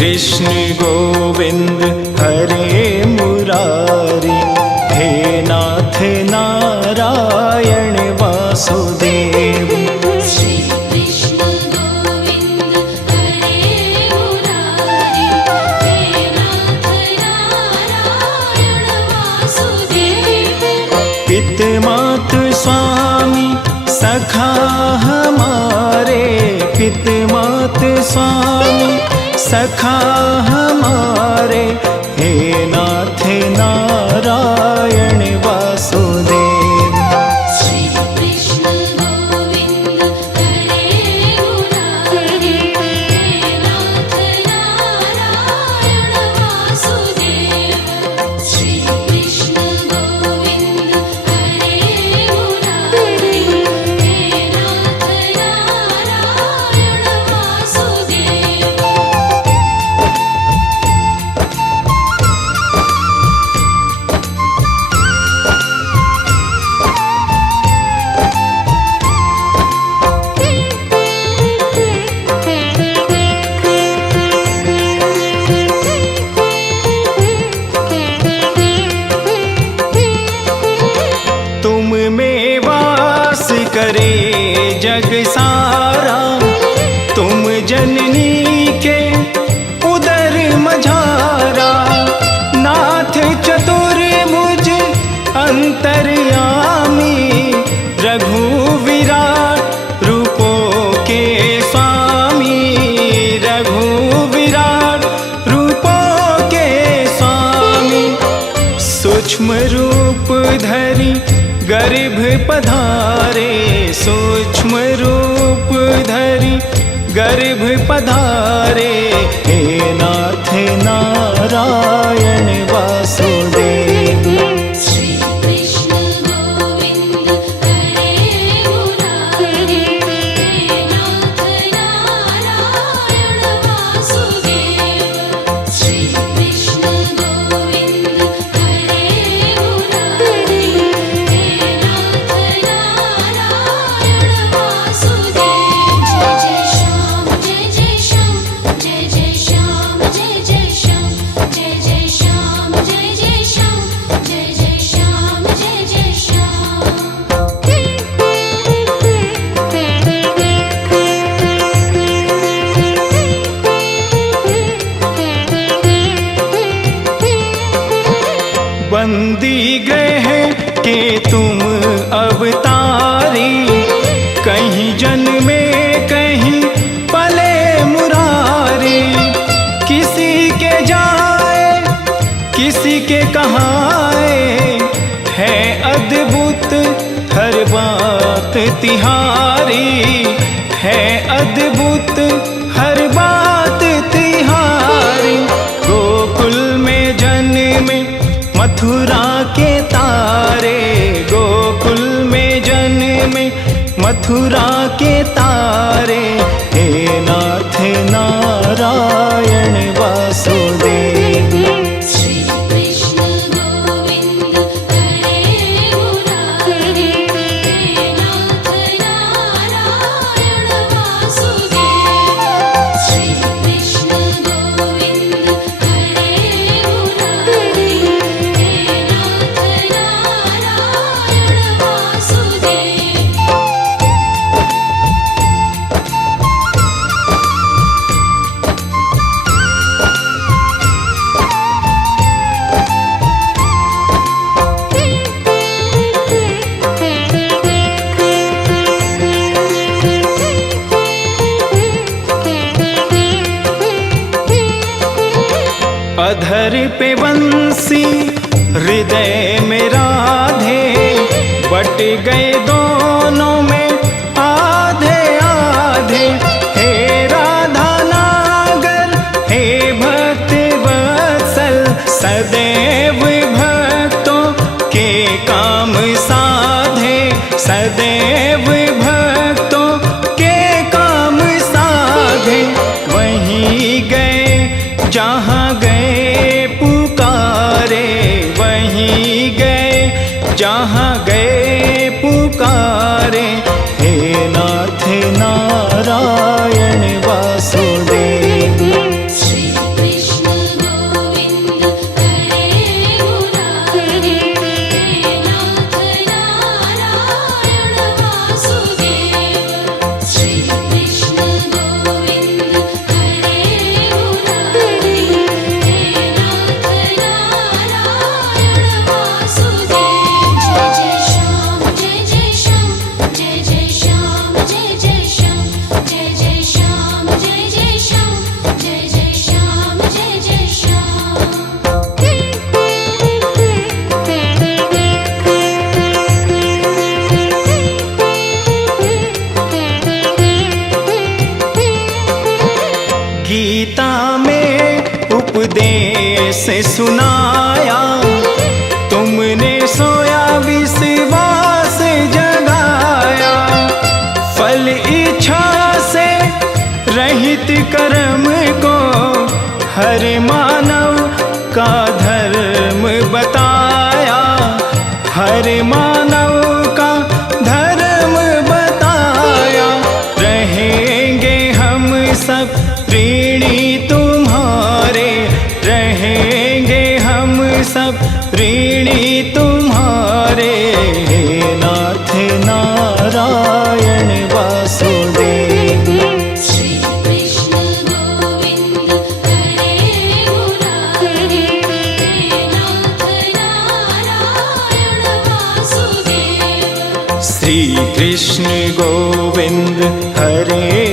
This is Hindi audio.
कृष्ण गोविंद हरे मुरारी, हे नाथ नारायण वासुदेव। श्री कृष्ण गोविंद हरे मुरारी, हे नाथ नारायण वासुदेव। पित मात स्वामी सखा हमारे, पित मात स्वामी सखा हमारे, हे नाथ नारायण वासुदेव। श्री कृष्ण गोविंद हरे मुरारी, हे नाथ नारायण वासुदेव। श्री कृष्ण गोविंद हरे मुरारी, हे नाथ नारायण वासुदेव। तुम में वास करे जग सारा, तुम जननी के उदर मझारा। नाथ चतुर्भुज अंतर्यामी, रघु विराट रूपों के स्वामी, रघु विराट रूपों के स्वामी। सूक्ष्म रूप धरि गर्भ पधारे, सूक्ष्म रूप धरि गर्भ पधारे, हे नाथ नारायण वासुदेव। श्री कृष्ण गोविंद हरे मुरारी, हे नाथ नारायण वासुदेव। श्री कृष्ण गोविंद हरे मुरारी, हे नाथ नारायण वासुदेव। जय जय श्याम जय जय श्याम, जय जय श्याम जय जय श्याम, जय जय श्याम जय जय श्याम, जय जय श्याम जय जय श्याम। बंदी ग्रह के तुम अवतारी, कहीं जन्मे कहीं पले मुरारी। किसी के जाए किसी के कहाए, है अद्भुत हर बात तिहारी, है अद्भुत हर बात तिहारी। गोकुल में जन्मे मथुरा के तारे, गोकुल में जन्मे मथुरा के तारे, हे नाथ नारायण वासुदेव। श्री कृष्ण गोविंद हरे मुरारी, हे नाथ नारायण वासुदेव। श्री कृष्ण गोविंद हरे मुरारी, हे नाथ नारायण वासुदेव। अधर पे बंसी हृदय में राधे, बट गए दोनों में आधे आधे। हे राधा नागर हे भक्त वत्सल, सदैव भक्तों के काम साधे, सदैव भक्तों के काम साधे। वहीं गए जहाँ गए पुकारे, वहीं गए जहाँ गए पुकारे, हे नाथ नारायण वासुदेव। श्री गीता में उपदेश सुनाया, तुमने सोया विश्वास जगाया। फल इच्छा से रहित कर्म को हर मानव का धर्म बताया, हर मानव का धर्म बताया। रहेंगे हम सब ऋणी तुम्हारे, रहेंगे हम सब ऋणी तुम्हारे। नाथ नारायण वासुदेव। श्री कृष्ण गोविंद हरे मुरारी, हे नाथ नारायण वासुदेव। श्री कृष्ण गोविंद हरे